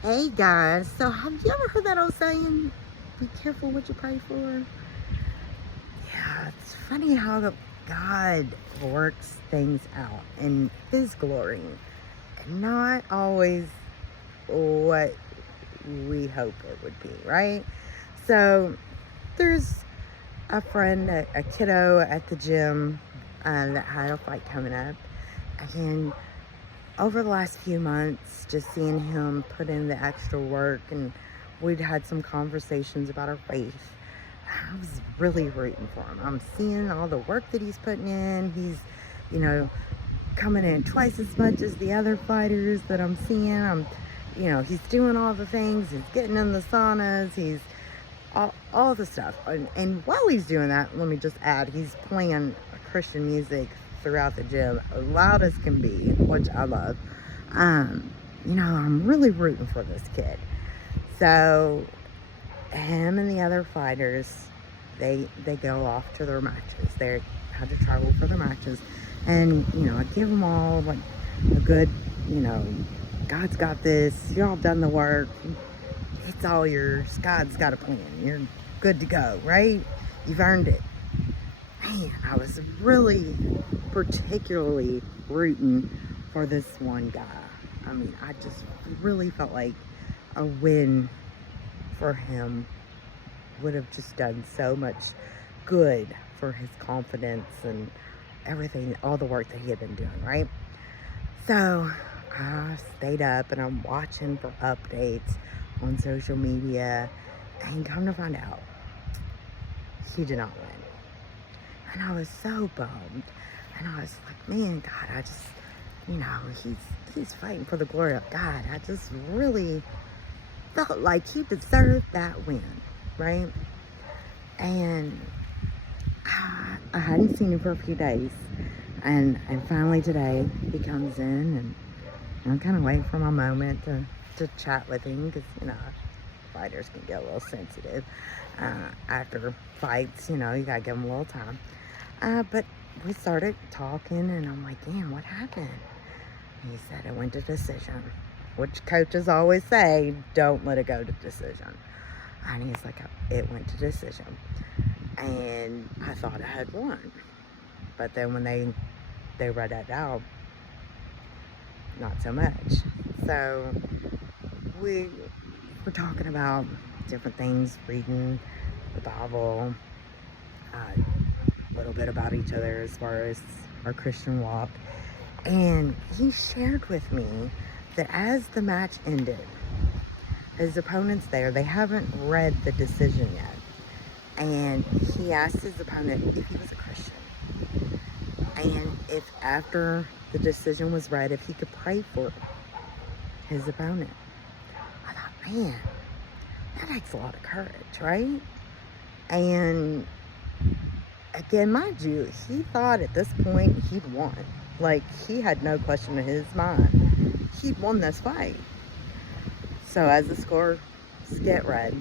Hey guys, so have you ever heard that old saying, be careful what you pray for? Yeah, it's funny how God works things out in His glory, and not always what we hope it would be, right? So there's a friend, a kiddo at the gym that had a fight coming up, and over the last few months, just seeing him put in the extra work, and we'd had some conversations about our faith. I was really rooting for him. I'm seeing all the work that he's putting in. He's, you know, coming in twice as much as the other fighters that I'm seeing. He's doing all the things. He's getting in the saunas. He's all the stuff. And while he's doing that, let me just add, he's playing Christian music throughout the gym, loud as can be, which I love. I'm really rooting for this kid. So him and the other fighters, they go off to their matches. They had to travel for their matches, and I give them all like a good, God's got this. Y'all done the work. It's all yours. God's got a plan. You're good to go, right? You've earned it. Man, I was really particularly rooting for this one guy. I mean, I just really felt like a win for him would have just done so much good for his confidence and everything, all the work that he had been doing, right? So I stayed up and I'm watching for updates on social media, and come to find out, he did not win. And I was so bummed. And I was like, man, God, I just, he's fighting for the glory of God. I just really felt like he deserved that win, right? And I hadn't seen him for a few days. And finally today, he comes in, and I'm kind of waiting for my moment to chat with him, because, fighters can get a little sensitive after fights. You gotta give them a little time. But we started talking, and I'm like, damn, what happened? He said it went to decision, which coaches always say, don't let it go to decision. And he's like, it went to decision. And I thought I had won. But then when they read that out, not so much. So we were talking about different things, reading the Bible, a little bit about each other as far as our Christian walk. And he shared with me that as the match ended, his opponent's there, they haven't read the decision yet. And he asked his opponent if he was a Christian. And if after the decision was read, if he could pray for his opponent. I thought, man, that takes a lot of courage, right? And again, mind you, he thought at this point he'd won. Like, he had no question in his mind. He'd won this fight. So as the scores get read,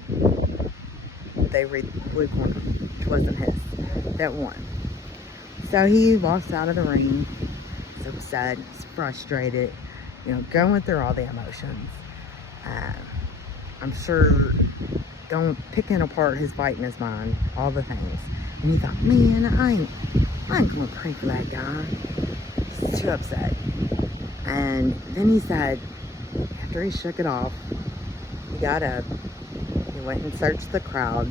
they read blue corner, which wasn't his, that won. So he walks out of the ring. He's upset, he's frustrated, going through all the emotions. I'm sure picking apart his fight in his mind, all the things. And he thought, man, I ain't gonna pray for that guy. He's too upset. And then he said, after he shook it off, he got up, he went and searched the crowd,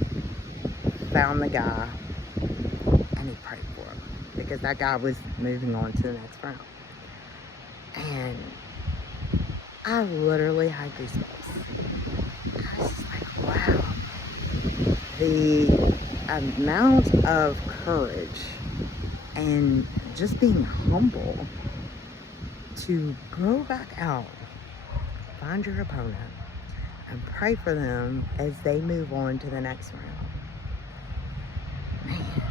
found the guy, and he prayed for him, because that guy was moving on to the next round. And I literally had goosebumps. I was just like, wow. The amount of courage and just being humble to go back out, find your opponent, and pray for them as they move on to the next round. Man.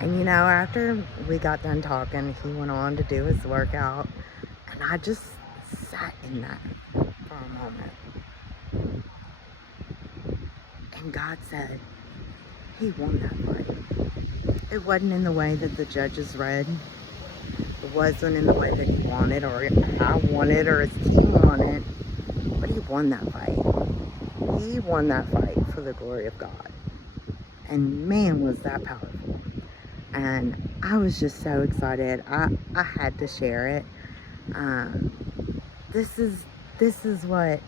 And after we got done talking, he went on to do his workout, and I just sat in that for a moment. And God said, he won that fight. It wasn't in the way that the judges read. It wasn't in the way that he wanted, or I wanted, or his team wanted. But he he won that fight. He won that fight for the glory of God. And man, was that powerful. And I was just so excited. I had to share it. This is what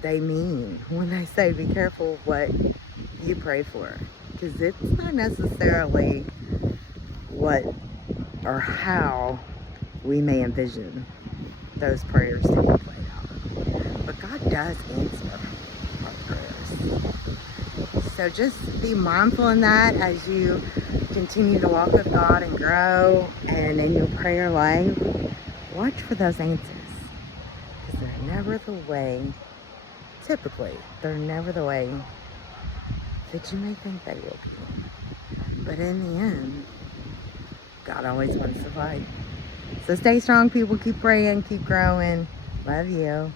they mean when they say be careful what you pray for, because it's not necessarily what or how we may envision those prayers to be played out, but God does answer our prayers. So just be mindful in that as you continue to walk with God and grow, and in your prayer life, watch for those answers, because they're never the way. Typically, they're never the way that you may think they will be. But in the end, God always wants to fight. So stay strong, people. Keep praying, keep growing. Love you.